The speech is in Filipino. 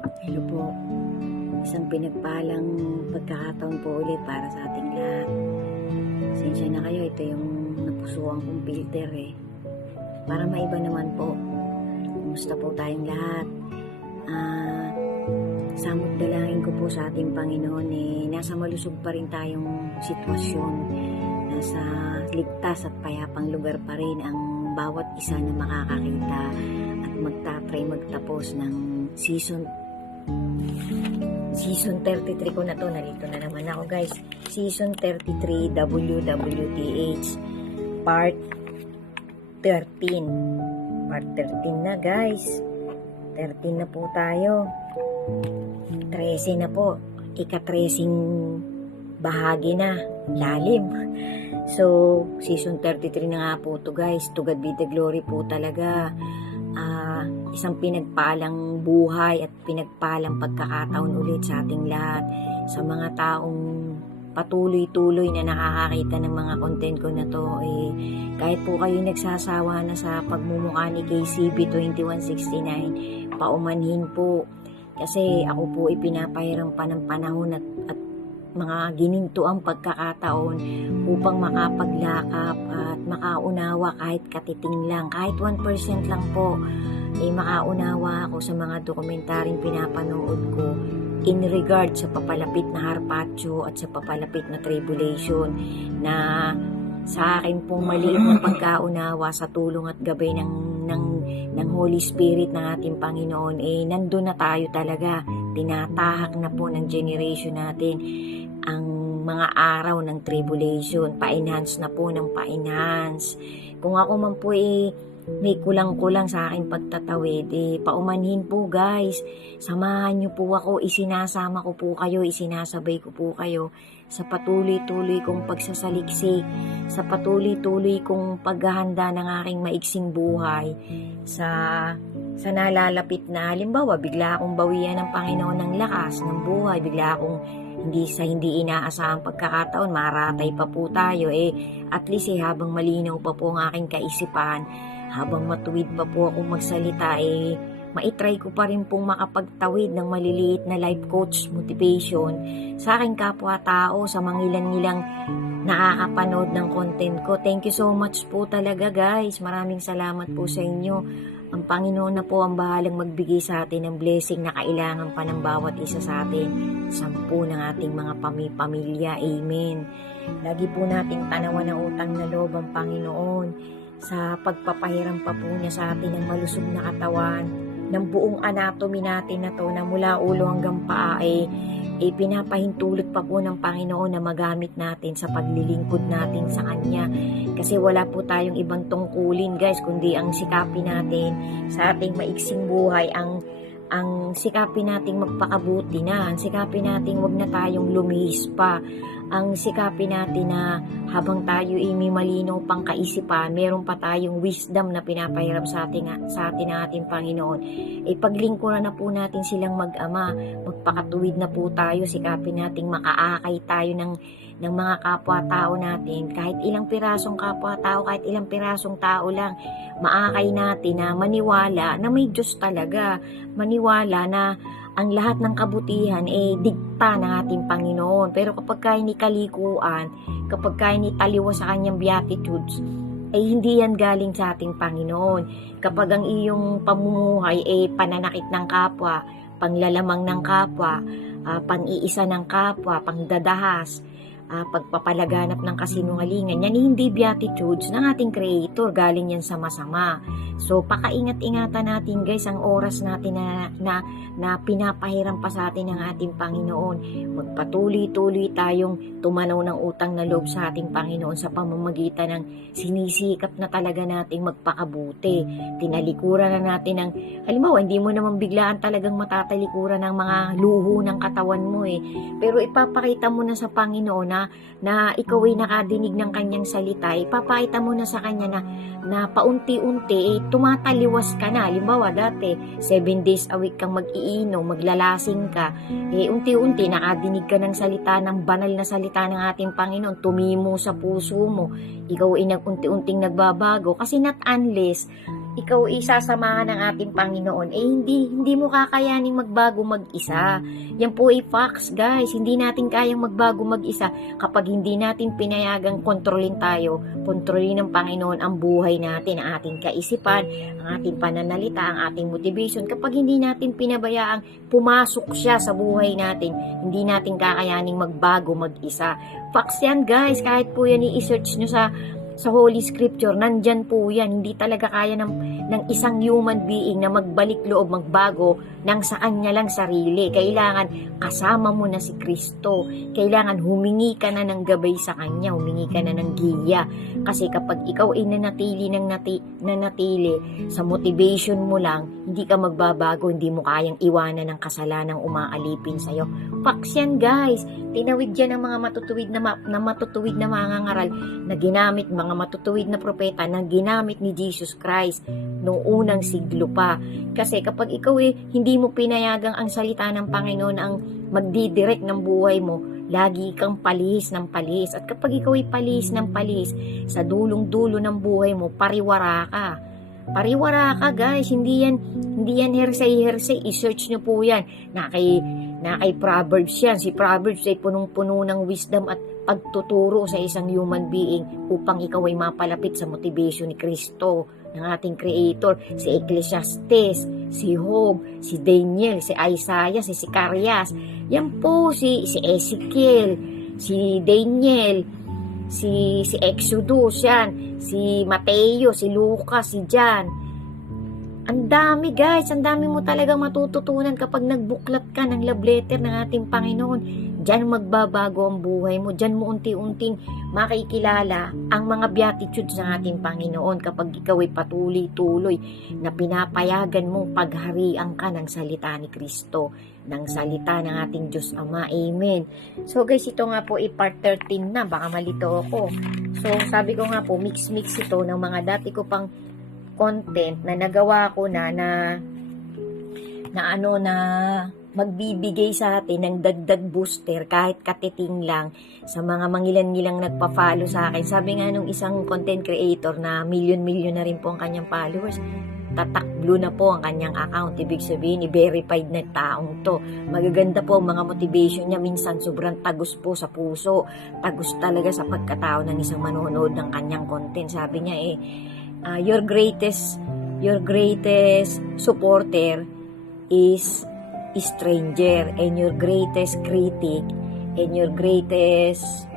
Hello po. Isang pinagpalang pagkakataon po ulit para sa ating lahat. Pasensya na kayo, ito yung napusuan kong filter Para maiba naman po. Kumusta po tayong lahat? Samot dalangin ko po sa ating Panginoon nasa malusog pa rin tayong sitwasyon. Nasa ligtas at payapang lugar pa rin ang bawat isa na makakakita at magtatry magtapos ng Season 33 ko na to. Nalito na naman ako guys. Season 33 WWTH Part 13. Part 13 na guys. 13 na po tayo. 13 na po. Ika-13 bahagi na. Lalim. So, Season 33 na nga po to guys. To God be the glory po talaga. Isang pinagpalang buhay at pinagpalang pagkakataon ulit sa ating lahat, sa mga taong patuloy-tuloy na nakakakita ng mga content ko na to. Kahit po kayo nagsasawa na sa pagmumukha ni KCB 2169, paumanhin po, kasi ako po ipinapahiram pa ng panahon at mga ginintuang pagkakataon upang makapaglakap at makaunawa kahit katiting lang, kahit 1% lang po, makaunawa ako sa mga dokumentaryong pinapanood ko in regard sa papalapit na harpacho at sa papalapit na tribulation, na sa akin pong maliit na pagkaunawa sa tulong at gabay ng Holy Spirit ng ating Panginoon, nandun na tayo talaga. Tinatahak na po ng generation natin ang mga araw ng tribulation. Pa-enhance na po ng pa-enhance. Kung ako man po may kulang-kulang sa aking pagtatawid, paumanhin po guys. Samahan niyo po ako, isinasama ko po kayo, isinasabay ko po kayo sa patuloy-tuloy kong pagsasaliksik, sa patuloy-tuloy kong paghahanda ng aking maiksing buhay sa nalalapit na, halimbawa, bigla akong bawian ng Panginoon ng lakas ng buhay, bigla akong hindi inaasahang pagkakataon, maratay pa po tayo, at least habang malinaw pa po ang aking kaisipan, habang matuwid pa po akong magsalita, maitry ko pa rin pong makapagtawid ng maliliit na life coach motivation sa aking kapwa-tao, sa mangilan-ngilang nakakapanood ng content ko. Thank you so much po talaga guys. Maraming salamat po sa inyo. Ang Panginoon na po ang bahalang magbigay sa atin ng blessing na kailangan pa ng bawat isa sa atin. 10 ng ating mga pamilya. Amen. Lagi po nating tanawan ng utang na loob ang Panginoon sa pagpapahiram pa po niya sa atin ng malusog na katawan, ng buong anatomy natin na to, na mula ulo hanggang paa, pinapahintulot pa po ng Panginoon na magamit natin sa paglilingkod natin sa Kanya. Kasi wala po tayong ibang tungkulin guys, kundi ang sikapin natin sa ating maiksing buhay, ang sikapin nating magpakabuti na, ang sikapin nating wag na tayong lumihis pa, ang sikapin natin na habang tayo may malinaw pang kaisipan, meron pa tayong wisdom na pinapahiram sa atin ng ating Panginoon. Paglingkuran na po natin silang mag-ama, magpakatuwid na po tayo, sikapin nating makaakay tayo ng mga kapwa-tao natin, kahit ilang pirasong kapwa-tao, kahit ilang pirasong tao lang, maakay natin na maniwala na may Diyos talaga, maniwala na ang lahat ng kabutihan digta ng ating Panginoon. Pero kapag kayo ni kalikuan, kapag kayo ni taliwa sa kanyang beatitudes, hindi yan galing sa ating Panginoon. Kapag ang iyong pamumuhay pananakit ng kapwa, panglalamang ng kapwa, pang-iisa ng kapwa, pangdadahas, pagpapalaganap ng kasinungalingan, yan hindi beatitudes ng ating Creator, galing yan sa masama. So pakaingat-ingatan natin guys ang oras natin na pinapahiram pa sa atin ng ating Panginoon. Magpatuloy-tuloy tayong tumanaw ng utang na loob sa ating Panginoon sa pamamagitan ng sinisikap na talaga nating magpakabuti. Tinalikuran na natin ng, halimbawa, hindi mo naman biglaan talagang matatalikuran ng mga luho ng katawan mo pero ipapakita mo na sa Panginoon na ikaw ay nakadinig ng kanyang salita. Ipapakita mo na sa kanya na paunti-unti tumataliwas ka na. Halimbawa, dati 7 days a week kang mag-iinom, maglalasing ka, unti-unti nakadinig ka ng salita, ng banal na salita ng ating Panginoon, tumimo sa puso mo, ikaw ay unti-unting nagbabago. Kasi not unless ikaw isasamahan ng ating Panginoon, hindi mo kakayaning magbago mag-isa. Yan po ay facts, guys. Hindi natin kayang magbago mag-isa kapag hindi natin pinayagang kontrolin tayo, kontrolin ng Panginoon ang buhay natin, ang ating kaisipan, ang ating pananalita, ang ating motivation. Kapag hindi natin pinabayaang pumasok siya sa buhay natin, hindi natin kakayaning magbago mag-isa. Facts yan, guys. Kahit po yan i-search nyo sa Holy Scripture, nandyan po yan. Hindi talaga kaya ng isang human being na magbalik loob, magbago ng saan niya lang sarili. Kailangan kasama mo na si Kristo. Kailangan humingi ka na ng gabay sa Kanya, humingi ka na ng giya. Kasi kapag ikaw ay nanatili sa motivation mo lang, hindi ka magbabago, hindi mo kayang iwanan ng kasalanang umaalipin sa'yo. Facts yan, guys. Tinawid yan ng mga matutuwid na mga ngaral na ginamit, mga matutuwid na propeta na ginamit ni Jesus Christ noong unang siglo pa. Kasi kapag ikaw hindi mo pinayagang ang salita ng Panginoon ang magdidirect ng buhay mo, lagi kang palihis ng palihis. At kapag ikaw ay palihis ng palihis, sa dulong-dulo ng buhay mo, pariwara ka. Pariwara ka, guys. Hindi yan hearsay. I-search nyo po yan. Na kay Proverbs yan. Si Proverbs ay punong-puno ng wisdom at pagtuturo sa isang human being upang ikaw ay mapalapit sa motivation ni Kristo, ng ating Creator. Si Ecclesiastes, si Job, si Daniel, si Isaiah, si Zacarias. Yan po, si Ezekiel, si Daniel, si Exodus, yan, si Mateo, si Lucas, si John. Ang dami, guys. Ang dami mo talagang matututunan kapag nagbuklat ka ng love letter ng ating Panginoon. Diyan magbabago ang buhay mo. Diyan mo unti-unting makikilala ang mga beatitudes ng ating Panginoon kapag ikaw ay patuloy-tuloy na pinapayagan mong pagharian ka ng salita ni Kristo, ng salita ng ating Diyos Ama. Amen. So guys, ito nga po part 13 na. Baka malito ako. So sabi ko nga po, mix-mix ito ng mga dati ko pang content na nagawa ko na magbibigay sa atin ng dagdag booster kahit katiting lang sa mga mangilan-ngilang nagpa-follow sa akin. Sabi nga nung isang content creator na million na rin po ang kanyang followers, tatakbo na po ang kanyang account. Ibig sabihin, i-verified na taong to. Magaganda po ang mga motivation niya. Minsan sobrang tagus po sa puso. Tagus talaga sa pagkatao ng isang manonood ng kanyang content. Sabi niya your greatest supporter is stranger, and your greatest critic and your greatest